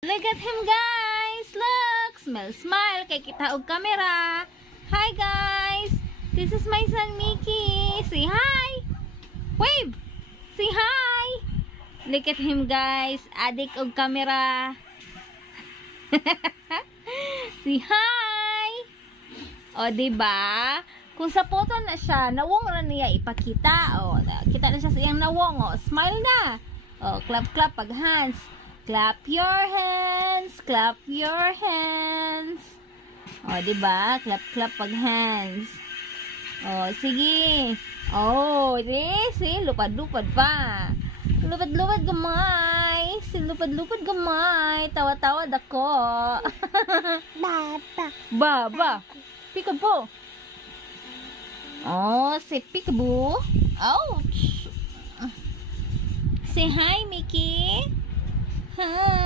Look at him, guys! Look! Smile! Kay kita og camera. Hi, guys! This is my son, Mickey. Say hi! Wave! Say hi! Look at him, guys. Adik og camera. Say hi! O, diba? Kung sa photo na siya, nawong na niya ipakita. O, kita na siya sa iyang nawong. O, smile na. O, clap pag hands. Clap your hands. Clap your hands. O, diba? Clap pag hands. O, sige. O, see? Lupad-lupad pa. Lupad-lupad gamay. Lupad-lupad gamay. Tawa-tawa dako. Baba. Peekaboo. Oh, si Peekaboo. Ouch. Say hi, Mickey. Hi.